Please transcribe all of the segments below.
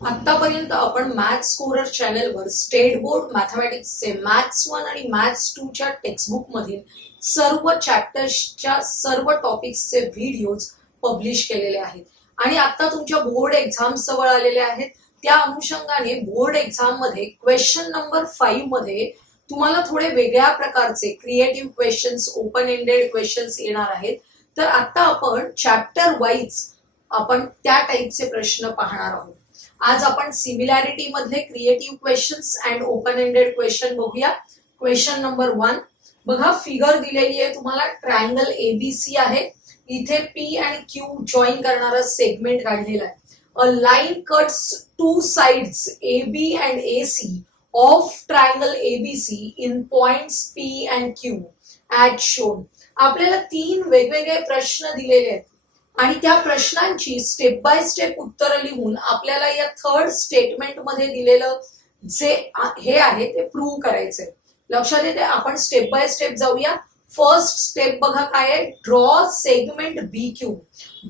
आतापर्यंत आपण maths scorer चॅनलवर स्टेट बोर्ड मॅथमॅटिक्सचे मॅथ्स 1 आणि मॅथ्स 2 च्या टेक्स्टबुक मधील सर्व चॅप्टर्सच्या सर्व टॉपिक्सचे व्हिडिओज पब्लिश केलेले आहेत आणि आता तुमच्या बोर्ड एक्झाम जवळ आलेले आहेत. त्या अनुषंगाने बोर्ड एक्झाम मध्ये क्वेश्चन नंबर 5 मध्ये तुम्हाला थोडे वेगळ्या प्रकारचे creative questions, open ended questions येणार आहेत. तर आता आपण चॅप्टर वाईज आपण त्या टाईपचे प्रश्न पाहणार आहोत. आज आपण सिमिलॅरिटी मधले creative questions and open ended question बघूया. क्वेश्चन नंबर 1 बघा, फिगर दिलेली आहे तुम्हाला. ट्रायंगल एबीसी आहे. इथे पी आणि क्यू जॉईन करणारा सेगमेंट काढलेला आहे. अ line cuts two sides AB and AC of triangle ABC in points P and Q as shown. आपल्याला 3 वेगवेगळे प्रश्न दिलेले आहेत आणि त्या प्रश्नांची स्टेप बाय स्टेप उत्तर लिहून आपल्याला या थर्ड स्टेटमेंट मध्ये दिलेलं जे हे आहे ते प्रूव्ह करायचंय. लक्षात येते. आपण स्टेप बाय स्टेप जाऊया. फर्स्ट स्टेप बघा काय आहे. Draw segment BQ.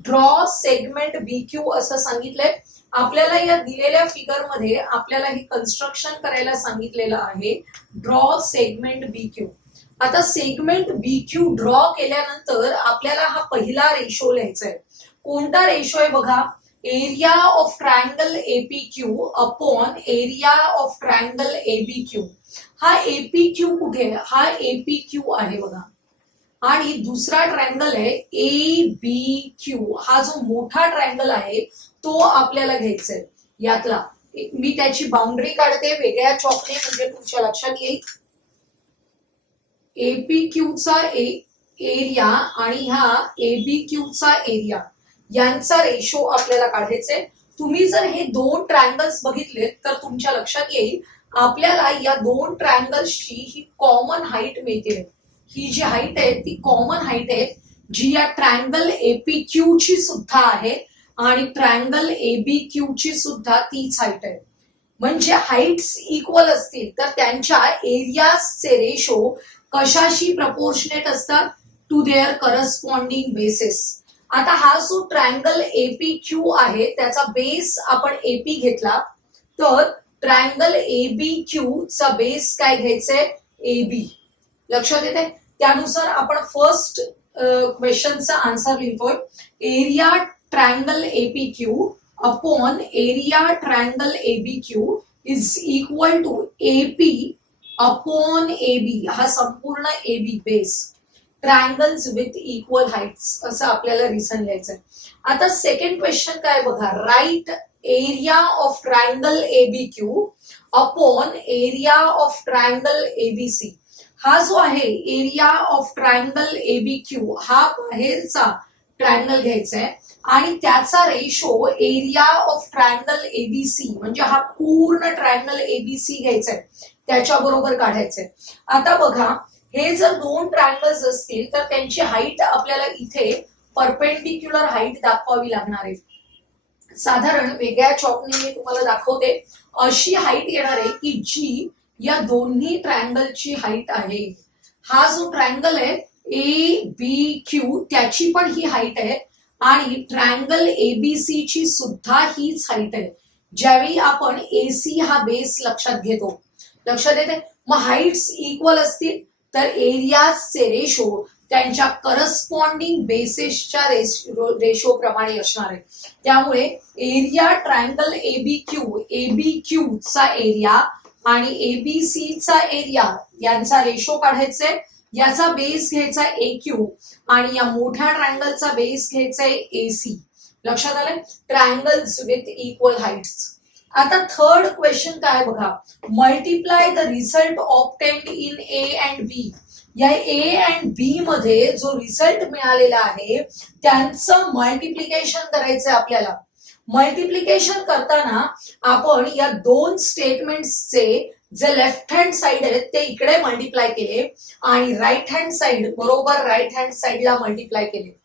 Draw segment BQ असं सांगितलंय. आपल्याला या दिलेल्या फिगर मध्ये आपल्याला हे कन्स्ट्रक्शन करायला सांगितलेलं आहे. Draw segment BQ. आता सेगमेंट BQ ड्रॉ केल्यानंतर आपल्याला हा पहिला रेशो लिहायचा आहे. कोणता रेशो आहे बघा. Area of triangle APQ upon area of triangle ABQ. हा APQ कुठे आहे. हा APQ आहे बघा. आणि दुसरा ट्रायंगल आहे ABQ. हा जो मोठा ट्रायंगल आहे तो आपल्याला घ्यायचा आहे. यातला मी त्याची बाउंड्री काढते वेगळ्या चॉकने म्हणजे तुमच्या लक्षात येईल. APQचा एरिया आणि ह्या ABQचा एरिया यांचा रेशो आपल्याला काढायचे. तुम्ही जर हे दोन ट्रायंगल्स बघितले तर तुमच्या लक्षात येईल आपल्याला या दोन ट्रायंगल्सची ही कॉमन हाईट मिळते. ही जी हाईट आहे ती कॉमन हाईट आहे जी या ट्रायंगल APQ ची सुद्धा आहे आणि ट्रायंगल ABQ ची सुद्धा तीच हाईट आहे. म्हणजे हाईट्स इक्वल असतील तर त्यांच्या एरियाचे रेशो कशाशी प्रपोर्शनेट असतात. To their corresponding basis. आता हा जो ट्रायंगल APQ आहे त्याचा बेस आपण AP घेतला तर ट्रायंगल ABQ चा बेस काय घ्यायचंय. AB. लक्षात येते. त्यानुसार आपण फर्स्ट क्वेश्चनचा आन्सर लिहितोय. Area triangle APQ upon area triangle ABQ is equal to AP upon AB. हा संपूर्ण AB base. Triangles with equal heights असं आपल्याला रिझन लिहायचंय. आता सेकंड क्वेश्चन काय बघा. Right area of triangle ABQ upon area of triangle ABC. हा जो आहे एरिया ऑफ ट्रायंगल ABQ हा बाहेरचा ट्रायंगल घ्यायचा आहे आणि त्याचा ratio area of triangle ABC म्हणजे हा पूर्ण ट्रायंगल ABC घ्यायचा आहे त्याच्या बरोबर काढायचंय. आता बघा हे जर दोन ट्रायंगल्स असतील तर त्यांची हाईट आपल्याला इथे परपेंडिक्युलर हाईट दाखवावी लागणार आहे. साधारण वेगळ्या चॉकने मी तुम्हाला दाखवते. अशी हाईट येणार आहे की जी या दोन्ही ट्रायंगलची हाईट आहे. हा जो ट्रायंगल आहे ABQ त्याची पण ही हाईट आहे आणि ट्रायंगल ABC ची सुद्धा हीच हाईट आहे. ज्यावेळी आपण AC हा बेस लक्षात घेतो. लक्षात येते. मग हाईट्स इक्वल असतील तर एरियाचे रेशो त्यांच्या करस्पॉन्डिंग बेसिसच्या रेशो प्रमाणे असणार आहे. त्यामुळे एरिया ट्रायंगल ABQ चा एरिया आणि ABC चा एरिया यांचा रेशो काढायचे. याचा बेस घ्यायचा AQ आणि या मोठ्या ट्रायंगलचा बेस घ्यायचा AC. लक्षात आलंय. Triangles with equal heights. आता थर्ड क्वेश्चन काय बघा. Multiply the result obtained in A and B. या A अँड B मध्ये जो रिझल्ट मिळालेला आहे त्यांचं मल्टिप्लिकेशन करायचंय आपल्याला. मल्टिप्लिकेशन करताना आपण या दोन स्टेटमेंट्सचे जे लेफ्ट हँड साइड आहेत ते इकडे मल्टिप्लाय केले आणि राईट हँड साइड बरोबर राईट हँड साइडला मल्टिप्लाय केले.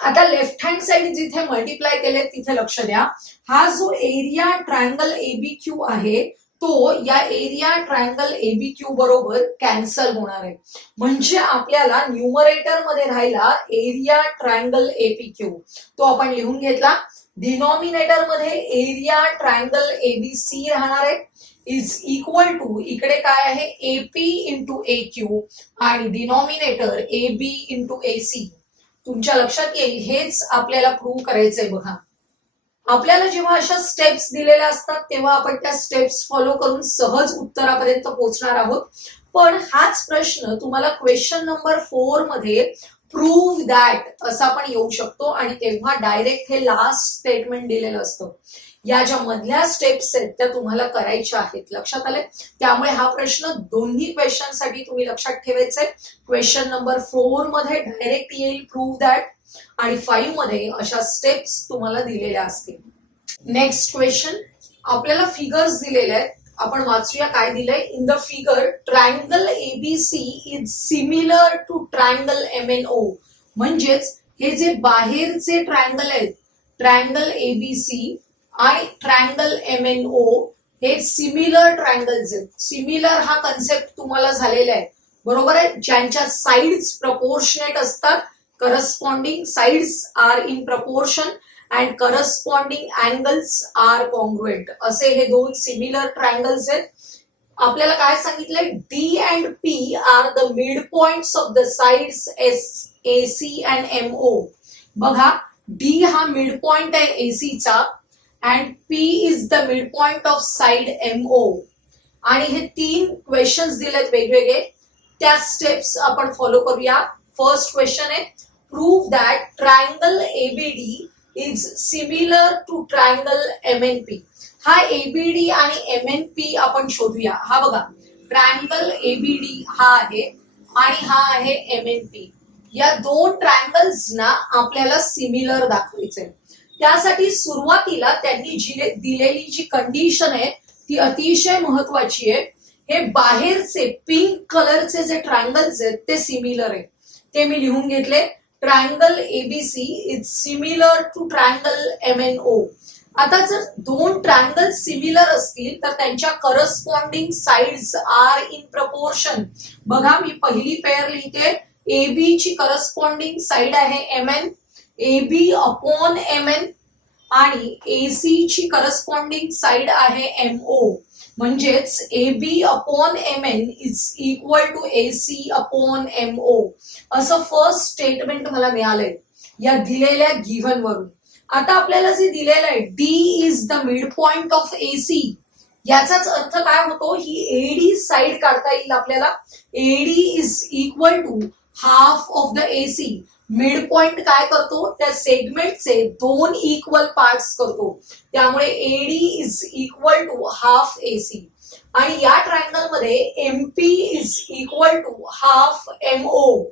आता लेफ्ट हँड साइड जिथे मल्टिप्लाय केले तिथे लक्ष द्या. हा जो एरिया ट्रायंगल ABQ आहे तो या एरिया ट्रायंगल ABQ बरोबर कॅन्सल होणार आहे. म्हणजे आपल्याला न्यूमरेटर मध्ये राहिला एरिया ट्रायंगल APQ. तो आपण लिहून घेतला. डिनॉमिनेटर मध्ये एरिया ट्रायंगल एबीसी राहणार आहे इज इक्वल टू इकडे काय आहे एपी इंटू ए क्यू आणि denominator A B into A C. तुमच्या लक्षात येईल हेच आपल्याला प्रूव्ह करायचंय. बघा आपल्याला जेव्हा अशा स्टेप्स दिलेल्या असतात तेव्हा आपण त्या स्टेप्स फॉलो करून सहज उत्तरापर्यंत पोहोचणार आहोत. पण हाच प्रश्न तुम्हाला क्वेश्चन नंबर 4 मध्ये प्रूव्ह दॅट असा पण येऊ शकतो आणि तेव्हा डायरेक्ट हे लास्ट स्टेटमेंट दिलेलं असतं. या ज्या मधल्या स्टेप्स आहेत त्या तुम्हाला करायच्या आहेत. लक्षात आले. त्यामुळे हा प्रश्न दोन्ही क्वेश्चन साठी तुम्ही लक्षात ठेवायचे. क्वेश्चन नंबर 4 मध्ये डायरेक्ट येईल प्रूव्ह दॅट आणि 5 मध्ये अशा स्टेप्स तुम्हाला दिलेल्या असतील. नेक्स्ट क्वेश्चन आपल्याला फिगर्स दिलेले आहेत. आपण वाचूया काय दिलंय. In the figure triangle ABC is similar to triangle MNO. म्हणजेच हे जे बाहेरचे ट्रायंगल आहेत ट्रायंगल एबीसी आणि ट्रायंगल एमएनओ हे सिमिलर ट्रायंगल्स आहेत. सिमिलर हा कन्सेप्ट तुम्हाला झालेला आहे बरोबर आहे. ज्यांच्या साइड्स प्रपोर्शनेट असतात corresponding sides are in proportion and corresponding angles are congruent असे हे दोन सिमिलर ट्रायंगल्स आहेत. आपल्याला काय सांगितलंय D and P are the mid points of the sides S A C and M O. बघा डी हा मिड पॉइंट आहे एसीचा and P is the mid point of side M O. आणि हे 3 क्वेश्चन्स दिलेत वेगवेगळे. त्या स्टेप्स आपण फॉलो करूया. फर्स्ट क्वेश्चन आहे prove that triangle ABD is similar to triangle MNP. हा एबीडी आणि एमएनपी आपण शोधूया. हा बघा ट्रायंगल एबीडी हा आहे आणि हा आहे एमएनपी. या दोन ट्रायंगल्सना आपल्याला सिमिलर दाखवायचंय. त्यासाठी सुरुवातीला त्यांनी दिलेली जी कंडिशन आहे ती अतिशय महत्वाची आहे. हे बाहेरचे पिंक कलरचे जे ट्रायंगल्स आहेत ते सिमिलर आहे. ते मी लिहून घेतले. Triangle ABC is similar to triangle MNO. आता जर दोन ट्रायंगल सिमिलर असतील तर त्यांच्या corresponding sides are in proportion. बघा मी पहिली पेअर लिहिते. एबी ची करस्पॉन्डिंग साइड आहे एमएन एबी अपॉन एमएन आणि एसी ची करस्पॉन्डिंग साइड आहे एमओ. म्हणजेच AB upon MN is equal to AC upon MO असं फर्स्ट स्टेटमेंट मला मिळालंय या दिलेल्या गिव्हन वरून. आता आपल्याला जे दिलेलं आहे D is the mid point of AC याचाच अर्थ काय होतो ही एडी साइड काढता येईल आपल्याला. AD is equal to half of the AC. Mid point काय करतो त्या सेगमेंटचे 2 इक्वल पार्ट्स करतो. त्यामुळे AD is equal to half AC. आणि या ट्रायंगल मध्ये MP is equal to half MO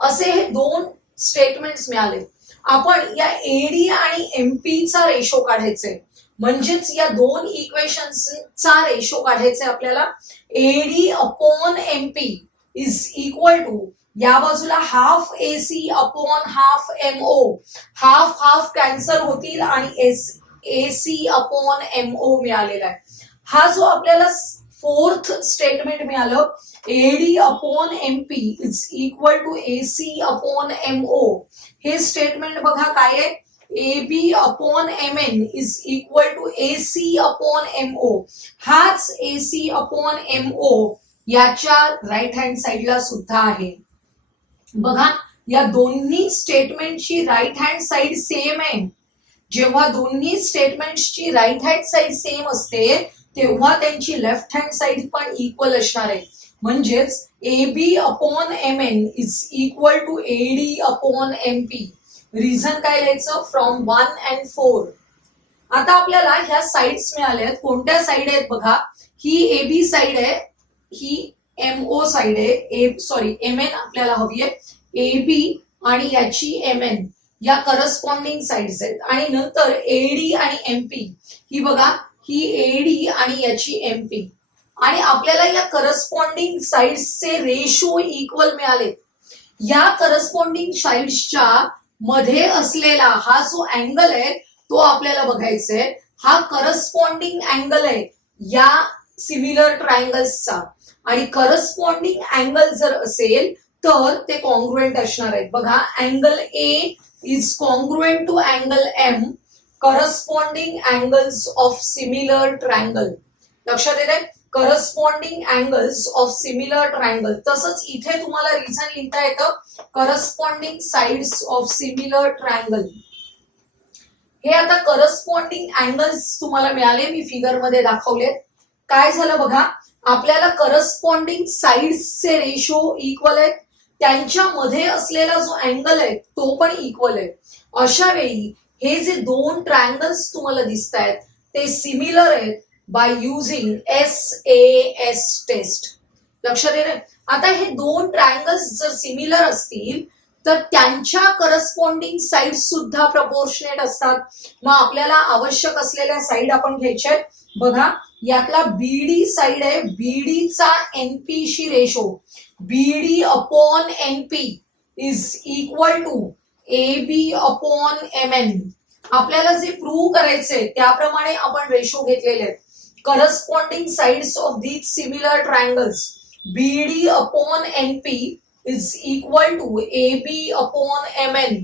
असे हे 2 स्टेटमेंट्स मिळाले. आपण या एडी आणि एमपीचा रेशो काढायचे. म्हणजेच या 2 इक्वेशन्सचा रेशो काढायचे आपल्याला. AD upon MP is equal to या बाजूला half AC upon half MO. Half half cancel होतील आणि एसी अपॉन एमओ मिळालेला आहे. हा जो आपल्याला फोर्थ स्टेटमेंट मिळालं AD upon MP is equal to AC upon MO. हे स्टेटमेंट बघा काय आहे AB upon MN is equal to AC upon MO. हाच एसी अपॉन एमओ याच्या राईट हँड साइडला सुद्धा आहे. बघा या दोन्ही स्टेटमेंटची राईट हँड साइड सेम आहे. जेव्हा दोन्ही स्टेटमेंटची राईट हँड साइड सेम असते तेव्हा त्यांची लेफ्ट हँड साइड पण इक्वल असणार आहे. म्हणजेच AB upon MN is equal to AD upon MP. Reason काय लिहायचं फ्रॉम 1 and 4. आता आपल्याला ह्या साइड्स मिळाल्या. कोणत्या साइड आहेत बघा. ही एबी साइड आहे ही एमओ साइड आहे. एमएन आपल्याला हवी आहे. एबी आणि याची एमएन या करस्पॉन्डिंग साइड्स आहेत. आणि नंतर एडी आणि एमपी ही बघा ही एडी आणि याची एमपी. आणि आपल्याला या करस्पॉन्डिंग साइड्सचे रेशो इक्वल मिळाले. या करस्पॉन्डिंग साइड्सच्या मध्ये असलेला हा जो अँगल आहे तो आपल्याला बघायचा आहे. हा करस्पॉन्डिंग अँगल आहे या सिमिलर ट्रायंगल्सचा. आणि करस्पॉन्डिंग अँगल जर असेल तर ते कॉन्ग्रुएंट असणार आहेत. बघा angle A is congruent to angle M corresponding angles of similar triangle. लक्षात येते, corresponding angles of similar triangle. तसंच इथे तुम्हाला रिझन लिहिता येतं corresponding sides of similar triangle. हे आता करस्पॉन्डिंग अँगल्स तुम्हाला मिळाले, मी फिगर मध्ये दाखवलेत. काय झालं बघा, आपल्याला करस्पॉन्डिंग साइड्सचे रेशो इक्वल आहेत, त्यांच्यामध्ये असलेला जो अँगल आहे तो पण इक्वल आहे. अशा वेळी हे जे दोन ट्रायंगल्स तुम्हाला दिसत आहेत ते सिमिलर आहेत बाय युझिंग SAS टेस्ट. लक्षात येते, आता हे दोन ट्रायंगल्स जर सिमिलर असतील तर त्यांच्या करस्पॉन्डिंग साइड सुद्धा प्रपोर्शनेट असतात. मग आपल्याला आवश्यक असलेल्या साइड आपण घ्यायच्या. बघा, यातला बीडी साइड आहे, बीडीचा एनपी शी ratio BD upon NP is equal to AB upon MN. आपल्याला जे प्रूव्ह करायचंय त्याप्रमाणे आपण रेशो घेतलेले आहेत. Corresponding sides of these similar triangles BD upon NP is equal to AB upon MN.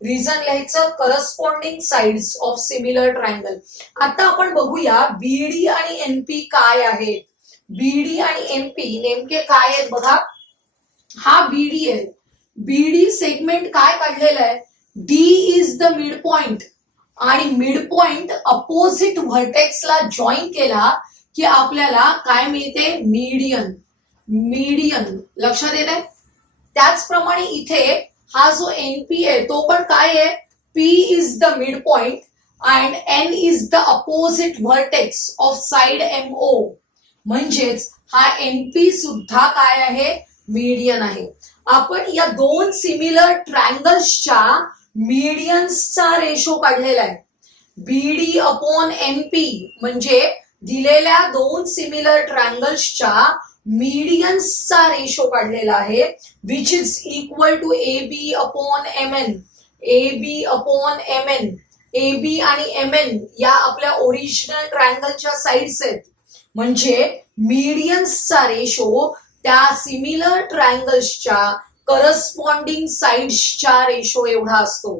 Reason लिहायचं corresponding sides of similar triangle. आता आपण बघूया बीडी आणि एनपी काय आहेत. बीडी आणि एनपी नेमके काय आहेत बघा. हा बीडी आहे, बीडी सेगमेंट काय काढलेला आहे, D is the mid point आणि मिड पॉइंट अपोजिट व्हर्टेक्सला जॉईन केला की आपल्याला काय मिळते, मीडियन. मीडियन लक्षात येत आहे. त्याचप्रमाणे इथे हा जो एनपी आहे तो पण काय आहे, P is the mid point and N is the opposite vertex of side MO. म्हणजेच हा एनपी सुद्धा काय आहे, मीडियन आहे. आपण या दोन सिमिलर ट्रायंगल्सच्या मीडियन्सचा रेशो काढलेला आहे. बीडी अपॉन एनपी म्हणजे दिलेल्या दोन सिमिलर ट्रायंगल्सच्या मीडियन्सचा रेशो काढलेला आहे, which is equal to AB upon MN. AB upon MN. AB आणि MN या आपल्या ओरिजिनल ट्रायंगलच्या साइड्स आहेत. म्हणजे मीडियन्सचा रेशो त्या सिमिलर ट्रायंगल्सच्या करस्पॉन्डिंग साइड्सच्या रेशो एवढा असतो.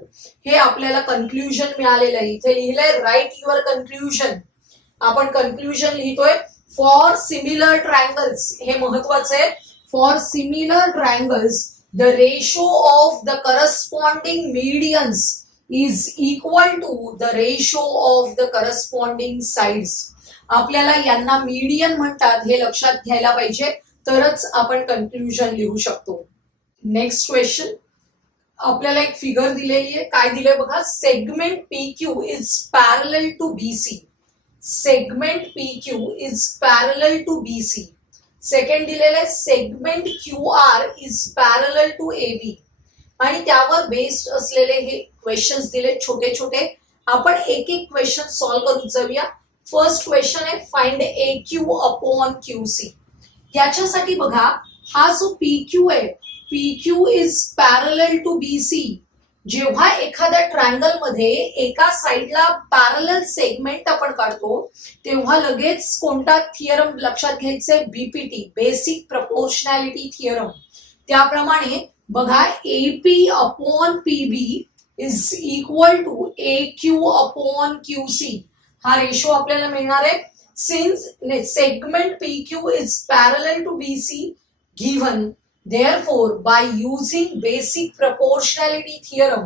हे आपल्याला कन्क्ल्युजन मिळालेलं आहे. इथे लिहिलंय राईट युअर कन्क्ल्युजन. आपण कन्क्ल्युजन लिहितोय फॉर सिमिलर ट्रायंगल्स. हे महत्वाचं आहे. For similar triangles the ratio of the corresponding medians is equal to the ratio of the corresponding sides. आपल्याला यांना मीडियन म्हणतात हे लक्षात घ्यायला पाहिजे, तरच आपण कन्क्ल्युजन लिहू शकतो. नेक्स्ट क्वेश्चन, आपल्याला एक फिगर दिलेली आहे. काय दिलंय बघा, segment PQ is parallel to BC. Segment PQ is parallel to BC. Second दिलेलं आहे segment QR is parallel to AB. आणि त्यावर बेस्ड असलेले हे क्वेश्चन्स दिले छोटे छोटे. आपण एक एक क्वेश्चन सॉल्व्ह करून जाऊया. फर्स्ट क्वेश्चन आहे फाइंड AQ अपॉन QC. याच्यासाठी बघा, हा जो PQ आहे, PQ is parallel to BC. जेव्हा एखाद्या ट्रायंगल मध्ये एका साइडला पॅरलल सेगमेंट आपण काढतो तेव्हा लगेच कोणता थिअरम लक्षात घ्यायचंय, BPT, बेसिक प्रपोर्शनॅलिटी थिअरम. त्याप्रमाणे बघा AP upon PB is equal to AQ upon QC. हा रेशो आपल्याला मिळणार आहे. Since segment PQ is parallel to BC given, therefore by using basic proportionality theorem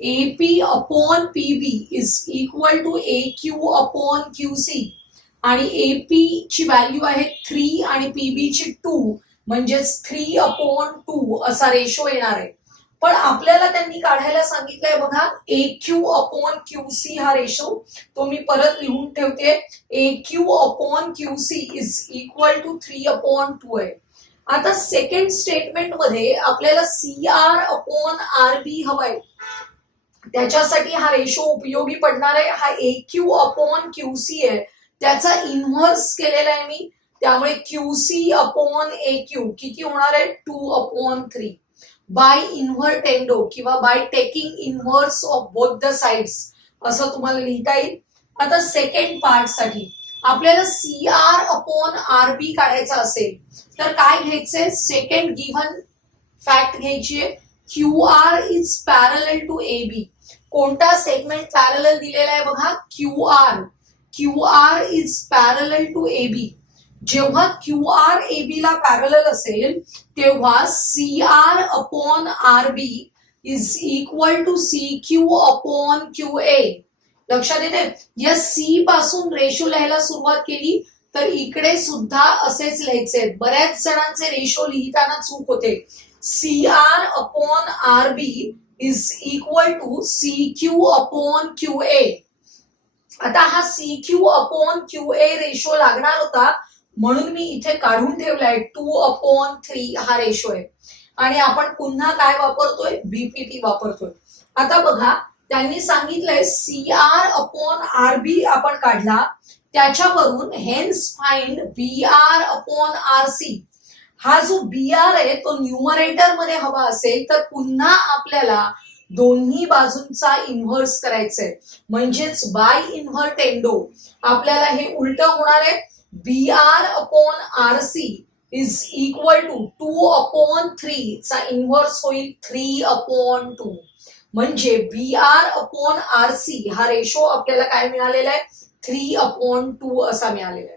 AP upon PB is equal to AQ upon QC. आणि AP ची value आहे 3 आणि PB ची 2, म्हणजेच 3 अपॉन 2 असा रेशो येणार आहे. पण आपल्याला त्यांनी काढायला सांगितलंय बघा AQ अपॉन QC हा रेशो. तो मी परत लिहून ठेवते. AQ upon QC is equal to 3 upon 2 आहे. आता सेकंड स्टेटमेंट मध्ये आपल्याला CR अपॉन RB हवाय. त्याच्यासाठी हा रेशो उपयोगी पडणार आहे. हा AQ अपॉन QC आहे, त्याचा इन्व्हर्स केलेला आहे मी. त्यामुळे QC अपॉन AQ किती होणार आहे, 2 अपॉन 3. बाय इन्व्हर्टेंडो किंवा by taking inverse of both the sides असं तुम्हाला लिहिता येईल. आता सेकंड पार्ट साठी आपल्याला CR अपॉन RB काढायचा असेल तर काय घ्यायचंय, सेकंड गिव्हन फॅक्ट घ्यायची आहे. QR is parallel to AB. कोणता सेगमेंट पॅरलल दिलेला आहे बघा, Q R. Q R is parallel to A B. जेव्हा क्यू आर ए बी ला पॅरलल असेल तेव्हा C R upon R B is equal to C Q upon Q A. लक्षात येते. या सी पासून रेशो लिहायला सुरुवात केली तर इकडे सुद्धा असेच लिहायचे. बऱ्याच जणांचे रेशो लिहिताना चूक होते. C R upon R B is equal to C Q upon Q A. आता हा C Q upon Q A ratio लागणार होता म्हणून मी इथे काढून ठेवलाय 2/3 हा रेशो आहे. आणि आपण पुन्हा काय वापरतोय, बीपीटी वापरतोय. आता बघा त्यांनी सांगितलंय C R upon R B आपण काढला, त्याच्यावरून hence find B R upon R C. हा जो बी आर आहे तो न्यूमरेटर मध्ये हवा असेल तर पुन्हा आपल्याला दोन्ही बाजूंचा इन्व्हर्स करायचंय, म्हणजेच बाय इन्व्हर्टेंडो आपल्याला हे उलट होणार आहे. B R upon R C is equal to 2/3 चा इन्व्हर्स होईल 3/2. म्हणजे B R upon R C हा रेशो आपल्याला काय मिळालेला आहे, 3/2 असा मिळालेला आहे.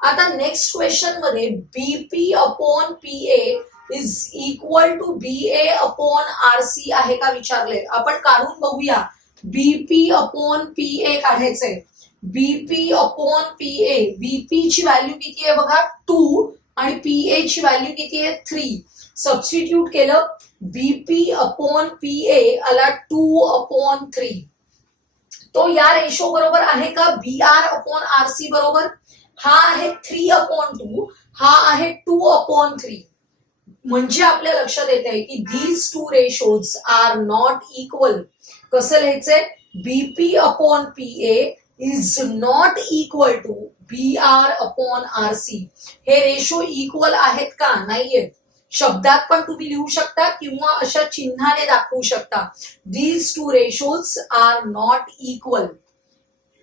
आता नेक्स्ट क्वेश्चन मध्ये BP upon P A is equal to B A upon R C आहे का विचारले. आपण काढून बघूया. बीपी अपॉन पी ए काढायचंय. बीपी अपॉन पी ए. बीपी ची व्हॅल्यू किती आहे बघा 2 आणि पी ए ची व्हॅल्यू किती आहे 3. सबस्टिट्यूट केलं. बीपी अपॉन पी ए आला 2/3. तो या रेशो बरोबर आहे का B R upon R C बरोबर. हा आहे 3/2, हा आहे 2/3. म्हणजे आपल्या लक्षात येत आहे की these two ratios are not equal. कसं लिहायचंय, BP upon P A is not equal to B R upon R C. हे रेशो इक्वल आहेत का, नाहीयेत. शब्दात पण तुम्ही लिहू शकता किंवा अशा चिन्हाने दाखवू शकता. These two ratios are not equal.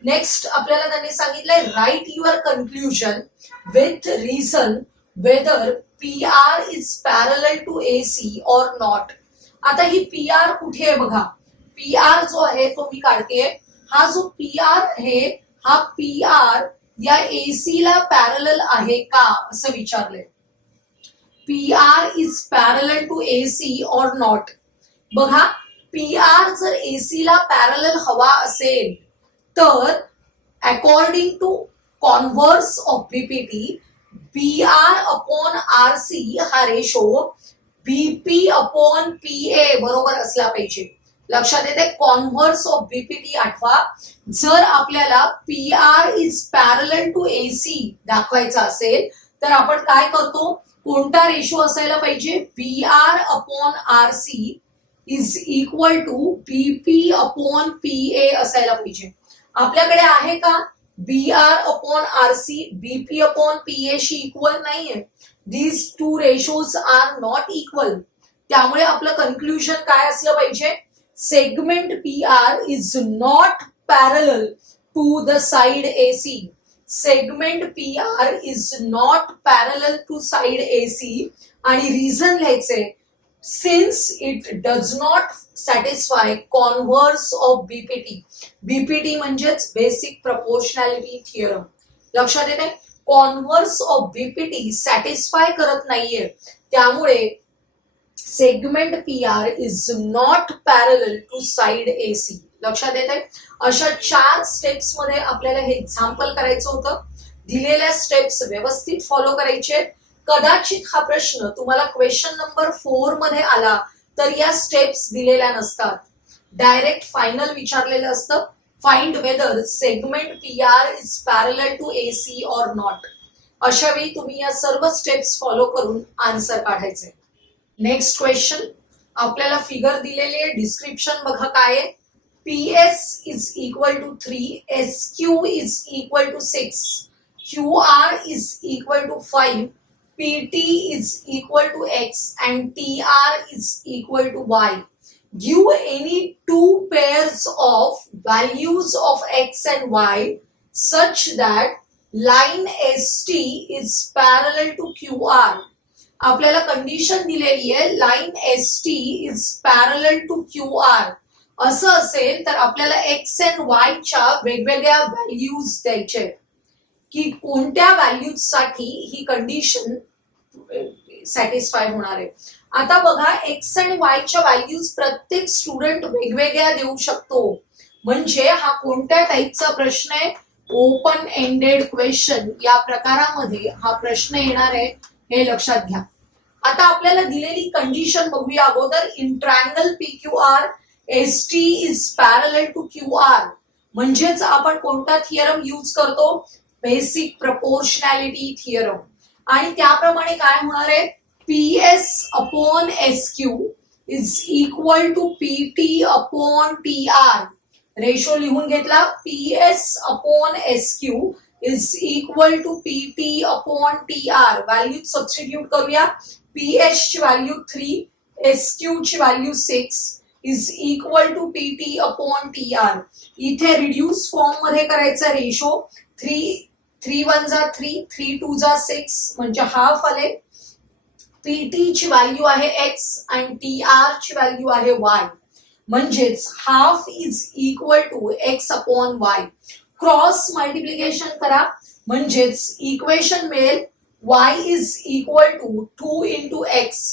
Next आपल्याला त्यांनी सांगितलंय write your conclusion with reason whether P R is parallel to A C or not. आता ही पी आर कुठे आहे बघा. पी आर जो आहे तो मी काढते. हा जो पी आर आहे हा पी आर या एसी ला पॅरलल आहे का असं विचारलंय. P R is parallel to AC or not. बघा पी आर जर एसी ला पॅरलल हवा असेल तर according to converse of BPT B R upon R C हा ratio BP upon P A बरोबर असला पाहिजे. लक्षात येते. कॉन्व्हर्स ऑफ बीपीटी आठवा. जर आपल्याला P R is parallel to AC दाखवायचा असेल तर आपण काय करतो, कोणता रेशो असायला पाहिजे, B R upon R C is equal to BP upon P A असायला पाहिजे. आपल्याकडे आहे का B R upon R C BP upon P A शी इक्वल नाहीये. These two ratios are not equal. त्यामुळे आपलं कन्क्लुजन काय असलं पाहिजे, segment P R is not parallel to the side AC. Segment P R is not parallel to side AC. आणि reason लिहायचे, since it does not satisfy converse of BPT. BPT म्हणजेच basic proportionality theorem. लक्षात येते. Converse of BPT satisfy करत नाहीये, त्यामुळे segment P R is not parallel to side AC. लक्षात येते. अशा 4 स्टेप्स मध्ये आपल्याला हे एक्झाम्पल करायचं होतं. दिलेल्या स्टेप्स व्यवस्थित फॉलो करायचे. कदाचित हा प्रश्न तुम्हाला क्वेश्चन नंबर 4 मध्ये आला तर या स्टेप्स दिलेल्या नसतात, डायरेक्ट फायनल विचारलेलं असतं. Find whether segment P R is parallel to AC or not. अशा वेळी तुम्ही या सर्व स्टेप्स फॉलो करून आन्सर काढायचे. नेक्स्ट क्वेश्चन आपल्याला फिगर दिलेली आहे. डिस्क्रिप्शन बघा काय आहे. PS is equal to 3, SQ is equal to 6, QR is equal to 5, PT is equal to X and TR is equal to Y. Give any two pairs of values of X and Y such that line ST is parallel to QR. आपल्याला condition दिलेली आहे line ST is parallel to QR. असं असेल तर आपल्याला x and वायच्या वेगवेगळ्या values द्यायचे आहेत की कोणत्या व्हॅल्यूज साठी ही कंडिशन सॅटिस्फाय होणार आहे. आता बघा, एक्स अँड वायच्या व्हॅल्यूज प्रत्येक स्टुडंट वेगवेगळ्या देऊ शकतो. म्हणजे हा कोणत्या टाईपचा प्रश्न आहे? ओपन एंडेड क्वेश्चन या प्रकारामध्ये हा प्रश्न येणार आहे, हे लक्षात घ्या. आता आपल्याला दिलेली कंडिशन बघूया अगोदर. In triangle PQR ST is parallel to QR. म्हणजेच आपण कोणता थिअरम यूज करतो? Basic proportionality theorem. आणि त्याप्रमाणे काय होणार आहे? PS upon SQ is equal to PT upon TR. Ratio लिहून घेतला. PS upon SQ is equal to PT upon TR. Value substitute करूया. PS ची व्हॅल्यू 3, SQ ची value 6 is equal to PT upon TR. इथे reduce form मध्ये करायचा ratio. 3 1 जा 3, 3 2 जा 6 म्हणजे हाफ आले. PT ची व्हॅल्यू आहे x आणि TR ची व्हॅल्यू आहे y. म्हणजेच half is equal to x upon y. Cross multiplication करा म्हणजेच इक्वेशन मिळेल y is equal to 2 into x.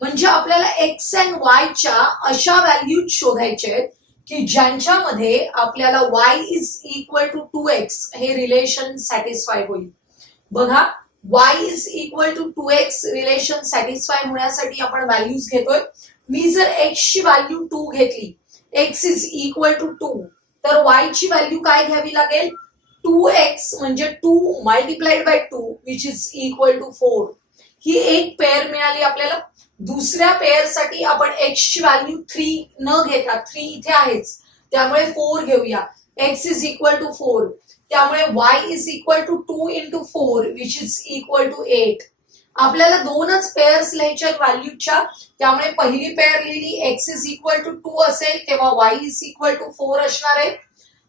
म्हणजे आपल्याला x अँड y च्या अशा व्हॅल्यूज शोधायचे आहेत की ज्यांच्यामध्ये आपल्याला y is equal to 2x हे रिलेशन सॅटिस्फाय होईल. बघा, y is equal to 2x relation satisfy होण्यासाठी आपण व्हॅल्यूज घेतोय. मी जर x ची व्हॅल्यू 2 घेतली, x इज इक्वल टू 2, तर y ची व्हॅल्यू काय घ्यावी लागेल? 2x म्हणजे 2 multiplied by 2 which is equal to 4. ही एक पेअर मिळाली आपल्याला. दुसऱ्या पेअर साठी आपण x ची व्हॅल्यू 3 न घेता, 3 इथे आहेच त्यामुळे 4 घेऊया. x इज इक्वल टू 4, त्यामुळे y is equal to 2 into 4 which is equal to 8. आपल्याला दोनच पेअर्स लिहायच्या व्हॅल्यूच्या, त्यामुळे पहिली पेअर लिहिली x इज इक्वल टू 2 असेल तेव्हा y इज इक्वल टू 4 असणार आहे.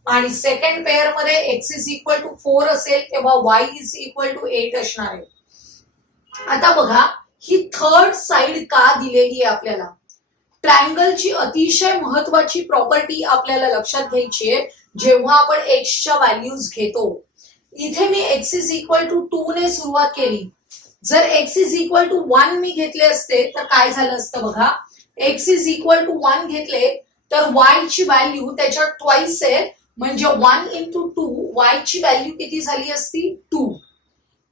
आणि सेकंड पेअर मध्ये x इज इक्वल टू 4 असेल तेव्हा y इज इक्वल टू 8 असणार आहे. आता बघा, ही थर्ड साइड का दिलेली आहे आपल्याला? ट्रायंगलची अतिशय महत्वाची प्रॉपर्टी आपल्याला लक्षात घ्यायची आहे जेव्हा आपण x च्या व्हॅल्यूज घेतो. इथे मी x इज इक्वल टू 2 ने सुरुवात केली. जर x इज इक्वल टू 1 मी घेतले असते तर काय झालं असतं? बघा, x इज इक्वल टू 1 घेतले तर y ची व्हॅल्यू त्याच्या ट्वाइस आहे, म्हणजे 1 इंटू 2 y ची व्हॅल्यू किती झाली असती? 2.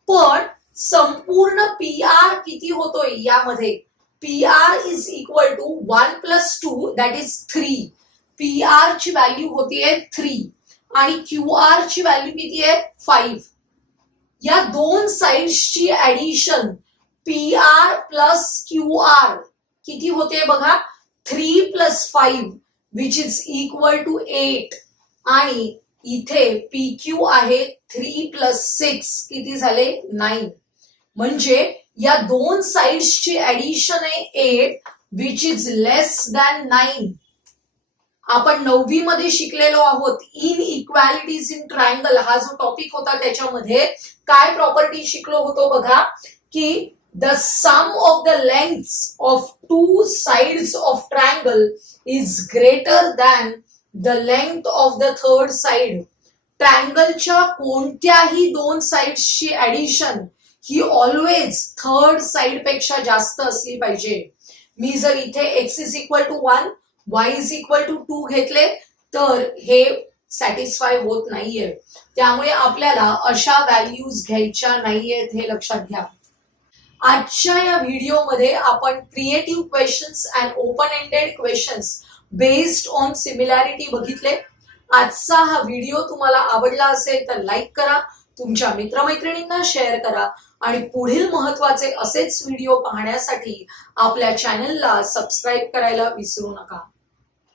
पण संपूर्ण PR किती होतोय यामध्ये? PR is equal to 1 plus 2 that is 3. PR ची व्हॅल्यू होतीये 3 आणि QR ची व्हॅल्यू किती आहे? 5. या दोन साइड्सची ऍडिशन PR प्लस QR किती होते बघा? 3 plus 5 which is equal to 8. आणि इथे PQ आहे 3 प्लस 6 किती झाले? 9. म्हणजे या दोन साइड्सची ऍडिशन आहे 8 विच इज लेस दॅन 9. आपण 9वी मध्ये शिकलेलो आहोत इन इक्वॅलिटीज इन ट्रायंगल. हा जो टॉपिक होता त्याच्यामध्ये काय प्रॉपर्टी शिकलो होतो बघा, की the sum of the lengths of two sides of triangle is greater than the length of the third side. ट्रायंगलच्या कोणत्याही दोन साइड्सची ऍडिशन ही ऑलवेज थर्ड साइड पेक्षा जास्त असली पाहिजे. मी जर इथे x is equal to 1, y is equal to 2 घेतले तर हे सॅटिस्फाय होत नाहीये. त्यामुळे आपल्याला अशा व्हॅल्यूज घ्यायच्या नाहीयेत, हे लक्षात घ्या. आजच्या या व्हिडिओमध्ये आपण creative questions and open ended questions based on similarity बघितले. आजचा हा व्हिडिओ तुम्हाला आवडला असेल तर लाईक करा, तुमच्या मित्रमैत्रिणींना शेअर करा आणि पुढील महत्त्वाचे असेच व्हिडिओ पाहण्यासाठी आपल्या चॅनलला सबस्क्राईब करायला विसरू नका.